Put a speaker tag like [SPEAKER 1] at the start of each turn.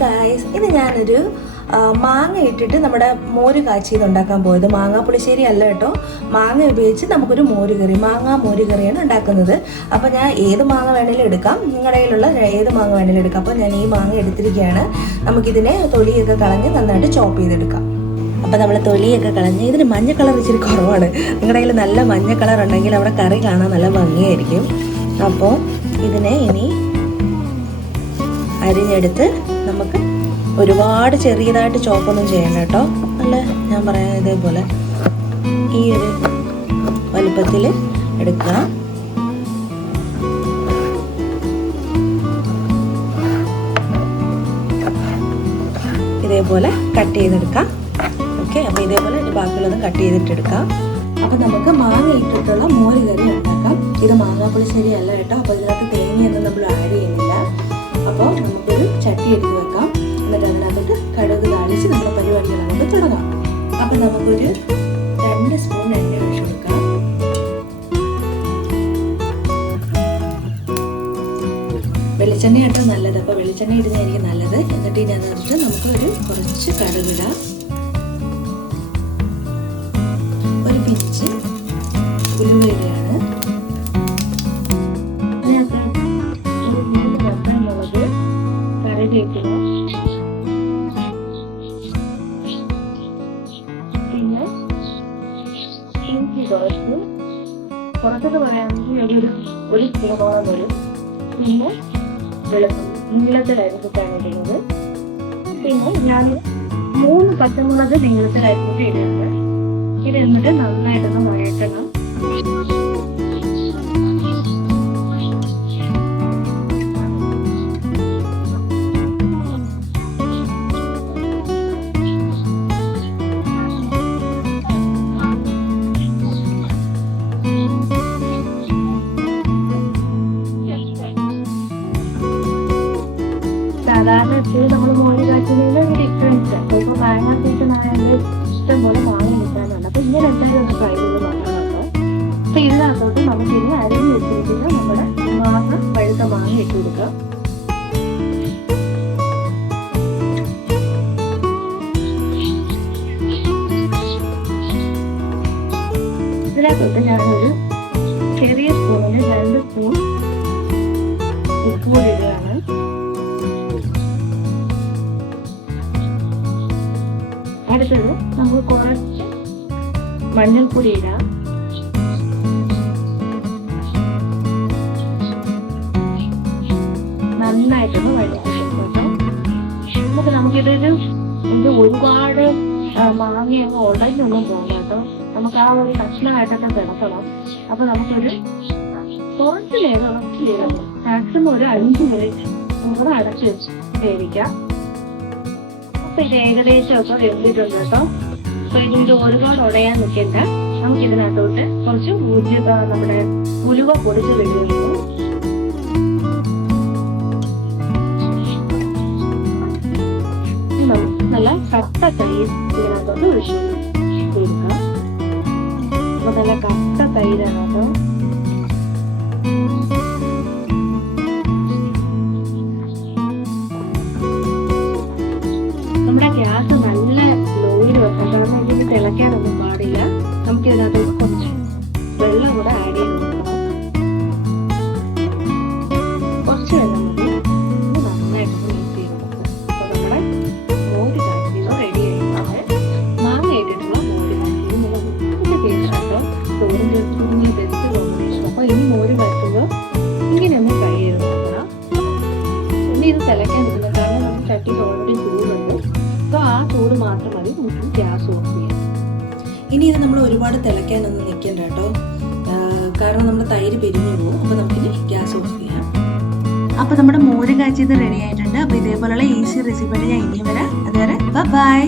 [SPEAKER 1] ഞാനൊരു ആ, മാങ്ങ ഇട്ടിട്ട് നമ്മുടെ മോര് കാച്ചിയത് ഉണ്ടാക്കാൻ പോയത്. മാങ്ങ പുളിശ്ശേരി അല്ല കേട്ടോ. മാങ്ങ ഉപയോഗിച്ച് നമുക്കൊരു മോര് കറി മാങ്ങ മോര് കറിയാണ് ഉണ്ടാക്കുന്നത്. അപ്പോൾ ഞാൻ ഏത് മാങ്ങ വേണേലും എടുക്കാം. നിങ്ങളുടെ കയ്യിലുള്ള ഏത് മാങ്ങ വേണേലും എടുക്കാം. അപ്പോൾ ഞാൻ ഈ മാങ്ങ എടുത്തിരിക്കുകയാണ്. നമുക്കിതിനെ തൊലിയൊക്കെ കളഞ്ഞ് നന്നായിട്ട് ചോപ്പ് ചെയ്തെടുക്കാം. അപ്പോൾ നമ്മൾ തൊലിയൊക്കെ കളഞ്ഞ് ഇതിന് മഞ്ഞ കളർ ഇച്ചിരി കുറവാണ്. നിങ്ങളുടെ കയ്യിൽ നല്ല മഞ്ഞ കളർ ഉണ്ടെങ്കിൽ അവിടെ കറി കാണാൻ നല്ല ഭംഗിയായിരിക്കും. അപ്പോൾ ഇതിനെ അരിഞ്ഞെടുത്ത് നമുക്ക് ഒരുപാട് ചെറിയതായിട്ട് ചോപ്പൊന്നും ചെയ്യണം കേട്ടോ. അല്ല ഞാൻ പറയാം ഇതേപോലെ. ഈ ഒരു വലുപ്പത്തിൽ എടുക്കുക. ഇതേപോലെ കട്ട് ചെയ്തെടുക്കാം. ഓക്കെ അപ്പോൾ ഇതേപോലെ ബാക്കിയുള്ളതും കട്ട് ചെയ്തിട്ടെടുക്കാം. അപ്പോൾ നമുക്ക് മാങ്ങ ഇട്ടിട്ടുള്ള മോര് കറി ഉണ്ടാക്കാം. ഇത് മാങ്ങാപ്പുളിശ്ശേരി അല്ല കേട്ടോ. അപ്പോൾ ഇതിനകത്ത് എടുത്ത് വെക്കാം. എന്നിട്ട് അതിനകത്തോട്ട് കടുക് താളിച്ച് നമ്മുടെ പരിപാടികൾ നമുക്ക് തുടങ്ങാം. അപ്പോൾ നമുക്കൊരു രണ്ട് സ്പൂൺ എണ്ണ ഒഴിച്ച് കൊടുക്കാം. വെളിച്ചെണ്ണ കേട്ടോ നല്ലത്. അപ്പോൾ വെളിച്ചെണ്ണ ഇടുന്നതായിരിക്കും നല്ലത്. എന്നിട്ട് ഇനി അതിനകത്ത് നമുക്ക് ഒരു കുറച്ച് കടുകിടാം പുറത്തൊക്കെ പറയുകയാണെങ്കിൽ ഒരു ഒരു സ്പൂണോളം വരും പിന്നെ വെളുത്തുള്ളി നീളത്തിലായിരുന്നു ഇടുന്നത്. പിന്നെ ഞാൻ മൂന്ന് പച്ചമുളക് നീളത്തിലായിരുന്നു ഇടുന്നത്. ഇത് എന്നിട്ട് നന്നായിട്ടൊന്ന് വഴറ്റണം. ഇട്ട് കൊടുക്കാം ഇതിനകത്തോട്ട് ഞാനൊരു ചെറിയ സ്പൂണിന് രണ്ട് സ്പൂൺ ഉപ്പ് കൂടി ഇടുകയാണ്. അടുത്തത് നമുക്ക് കുറച്ച് മഞ്ഞൾപ്പൊടി ഇടാം. വഴറ്റിട്ടോ നമുക്ക് നമുക്കിതൊരു ഇത് ഒരുപാട് മാങ്ങയൊന്നും ഉടഞ്ഞൊന്നും കേട്ടോ. നമുക്ക് ആ ഒരു കഷ്ണമായിട്ടൊക്കെ കിടക്കണം. അപ്പൊ നമുക്കൊരു കുറച്ച് നേരം കുറച്ച് നേരം മാക്സിമം ഒരു അഞ്ച് മിനിറ്റ് വെച്ച് വേവിക്കാം. അപ്പൊ ഇത് ഏകദേശം ഒക്കെ കേട്ടോ. അപ്പൊ ഇതിന്റെ ഒരുപാട് ഉടയാൻ നിൽക്കേണ്ട. നമുക്ക് ഇതിനകത്തോട്ട് കുറച്ച് ഊജ നമ്മുടെ ഉലുവ പൊടിച്ച് വെക്കുന്നു ഇതിനകത്തോട്ട് ഒഴിച്ചു കൊടുക്കാം അപ്പൊ നല്ല കട്ട. തൈരാണ് കേട്ടോ നമ്മുടെ ഗ്യാസ് നല്ല ലോയിൽ വെക്കാം കാരണം ഇതിന് തിളയ്ക്കാനൊന്നും പാടില്ല നമുക്ക് ഇതിനകത്ത് കുറച്ച് വെള്ളം കൂടെ ആഡ് ചെയ്ത് അപ്പോൾ ഇനി മോര് കാച്ചുമ്പോൾ ഇങ്ങനെ ഒന്ന് ട്രൈ ചെയ്ത് നോക്കണം. ഇനി ഇത് തിളയ്ക്കാൻ നിൽക്കുന്നത് കാരണം നമ്മുടെ ചട്ടിക്ക് ഓൾറെഡി ചൂടുണ്ട്. അപ്പോൾ ആ ചൂട് മാത്രം മതി. നമുക്ക് ഗ്യാസ് ഓഫ് ചെയ്യാം.
[SPEAKER 2] ഇനി ഇത് നമ്മൾ ഒരുപാട് തിളയ്ക്കാനൊന്നും നിൽക്കണ്ട കേട്ടോ. കാരണം നമ്മുടെ തൈര് പിരിഞ്ഞു പോകും. അപ്പോൾ നമുക്കിനി ഗ്യാസ് ഓഫ് ചെയ്യാം.
[SPEAKER 1] അപ്പോൾ നമ്മുടെ മോര് കാച്ചിയത് റെഡി ആയിട്ടുണ്ട്. അപ്പോൾ ഇതേപോലെയുള്ള ഈസി റെസിപ്പി ഞാൻ ഇനിയും വരാം. അതുവരെ ബൈ